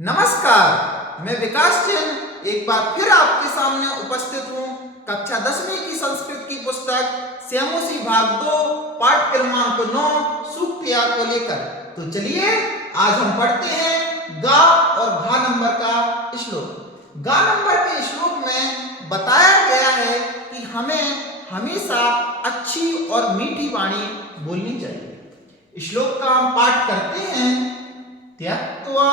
नमस्कार, मैं विकास जैन एक बार फिर आपके सामने उपस्थित हूँ कक्षा 10वीं की संस्कृत की पुस्तक श्यामोसी भाग 2 पाठ क्रमांक 9 सूक्त या को लेकर। तो चलिए आज हम पढ़ते हैं गा और घा नंबर का श्लोक। गा नंबर के श्लोक में बताया गया है कि हमें हमेशा अच्छी और मीठी वाणी बोलनी चाहिए। श्लोक का हम पाठ करते हैं। त्यक्त्वा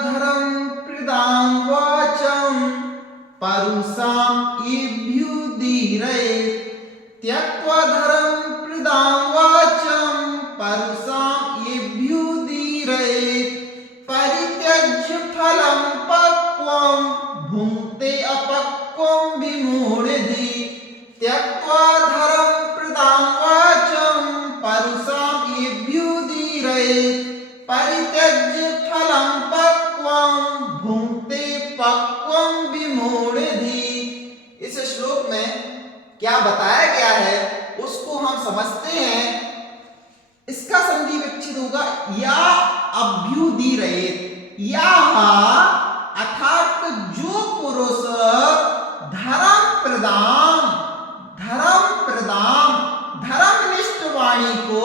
धर्म प्रदां वाचं परुषां इभ्युदीरयेत्। त्यक्त्वा धर्म प्रदां वाचं परुषां इभ्युदीरयेत्। परित्यज्य फलं पक्वं भुङ्क्ते अपक्वं विमूढधि। त्यक्त्वा धर्म प्रदां वाचं परुषां इभ्युदीरयेत्। परित्यज्य फलं पक्वं भुङ्क्ते पक्वं विमूढधि। इस श्लोक में क्या बताया गया है उसको हम समझते हैं। इसका संधि विच्छेद होगा या अभ्युदीरयेत्। यह अर्थात जो पुरुष धर्मनिष्ठ वाणी को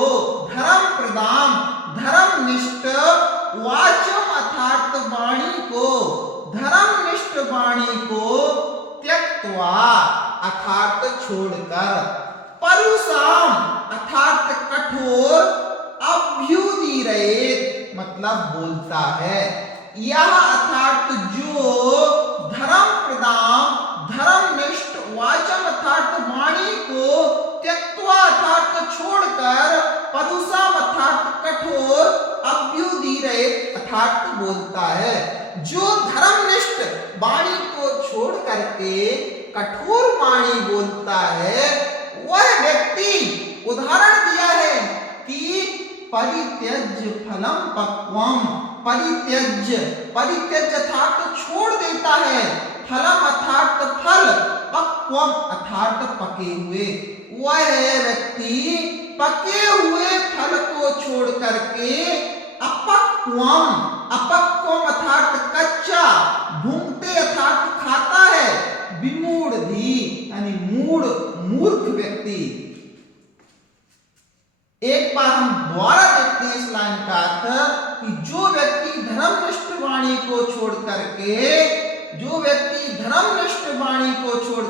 धर्मनिष्ठ वाचम अर्थात धर्मनिष्ठ वाणी को त्यक्त्वा अर्थात छोड़कर, परुषाम अर्थात कठोर, अभ्युदीरयेत् मतलब बोलता है। यह अर्थात जो धर्मनिष्ठ वाचम अर्थात वाणी को त्यक्त्वा अर्थात छोड़कर, परुषाम अर्थात कठोर, अभ्युदीरयेत् अर्थात बोलता है। जो धर्मनिष्ठ वाणी को छोड़ करके कठोर वाणी बोलता है वह व्यक्ति, उदाहरण दिया है कि परित्यज्य फलं पक्वम। परित्यज्य अर्थात छोड़ देता है, फलम अर्थात फल, पक्वम अर्थात पके हुए। वह व्यक्ति पके हुए फल को छोड़ करके अपक्वम अर्थात कच्चा, भुङ्क्ते अर्थात खाता है, विमूढधि यानी मूर्ख व्यक्ति। एक बार हम दोबारा देखते हैं इस लाइन का अर्थ कि जो व्यक्ति धर्मनिष्ठ वाणी को छोड़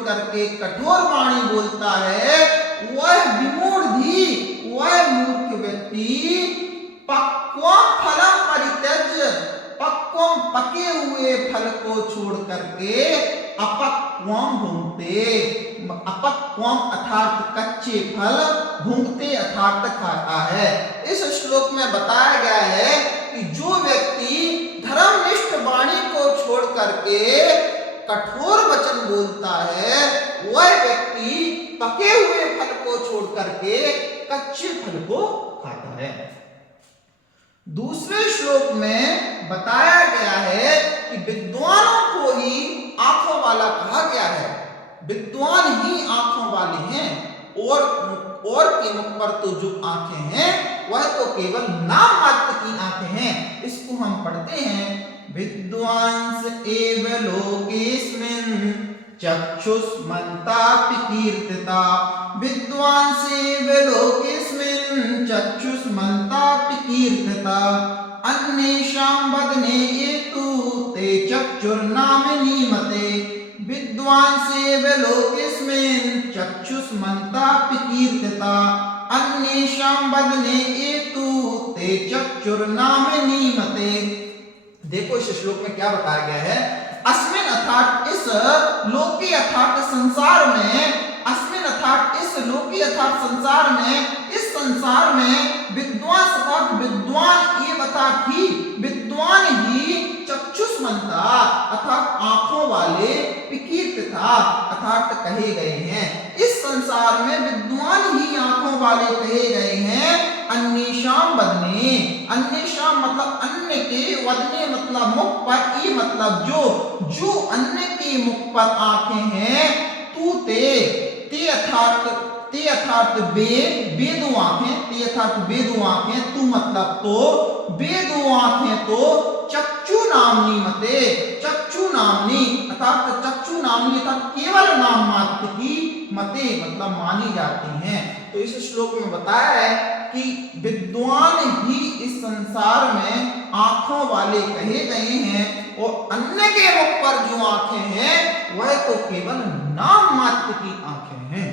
करके कठोर वाणी बोलता है वह विमूढधि, वह मूर्ख व्यक्ति। पक्वम फलम परित्यज्य, पक्वम पके हुए फल को छोड़ करके अपक्वम भुङ्क्ते, अपक्वम अर्थात कच्चे फल, भुङ्क्ते अर्थात खाता है। इस श्लोक में बताया गया है कि जो व्यक्ति धर्मनिष्ठ वाणी को छोड़ करके कठोर वचन बोलता है वह व्यक्ति पके हुए फल को छोड़ करके कच्चे फल को खाता है। दूसरे श्लोक में बताया गया है कि विद्वानों को ही आंखों वाला कहा गया है। विद्वान ही आंखों वाले हैं और के मुख पर तो जो आंखें हैं वह तो केवल नाम मात्र की आंखें हैं। इसको हम पढ़ते हैं। विद्वांस एव लोकेस्मिन् चक्षुष्मन्तापि कीर्तिता। विद्वांस एव लोकेस्मिन् चक्षुष्मन्तापि कीर्तिता। अन्येषां वदने एतु ते चक्षुर्नामनीमते। विद्वांस एव लोकेस्मिन् चक्षुष्मन्तापि कीर्तिता। अन्येषां वदने एतु ते चक्षुर्नामनीमते। देखो इस श्लोक में क्या बताया गया है। अस्मिन अर्थात इस लोके अर्थात संसार में, अस्मिन अर्थात इस लोके अर्थात संसार में, इस संसार में विद्वान अर्थात विद्वान ये अर्थात ही, विद्वान ही चक्षुष्मन्ता अर्थात आंखों वाले, विकीर्तिता अर्थात कहे गए हैं। इस संसार में विद्वान ही आंखों वाले कहे गए हैं। अन्येषां वदने, अन्येषां मतलब अन्य के, वदने मतलब मुख पर, ई मतलब जो अन्य के मुख पर आंखें हैं। तू ते अर्थात बेदो आंखें, ते अर्थात बेदो आंखें, तू मतलब तो, बेदो आंखें तो चक्षु नामनी मानेंगे था केवल नाम मात्र की मते मतलब मानी जाती हैं। तो इस श्लोक में बताया है कि विद्वान ही इस संसार में आंखों वाले कहे गए हैं और अन्य के मुख पर जो आंखें हैं वह तो केवल नाम मात्र की आंखें हैं।